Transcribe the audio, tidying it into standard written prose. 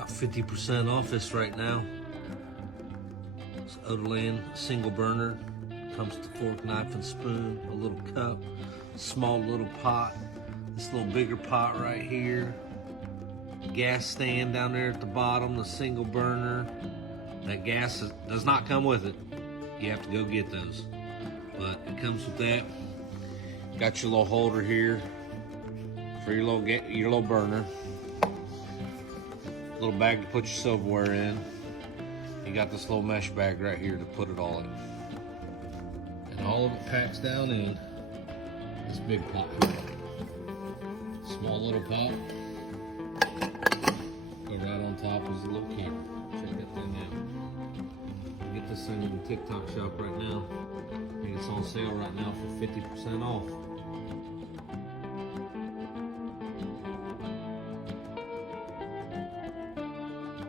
Got 50% off this right now. It's Oderland single burner. Comes with a fork, knife, and spoon, a little cup, small little pot, this little bigger pot right here, gas stand down there at the bottom, the single burner. That gas does not come with it. You have to go get those. But it comes with that. Got your little holder here for your little burner. Little bag to put your silverware in. You got this little mesh bag right here to put it all in. And all of it packs down in this big pot. Small little pot. Go right on top is the little camera. Check that thing out. Get this thing in the TikTok shop right now. I think it's on sale right now for 50% off.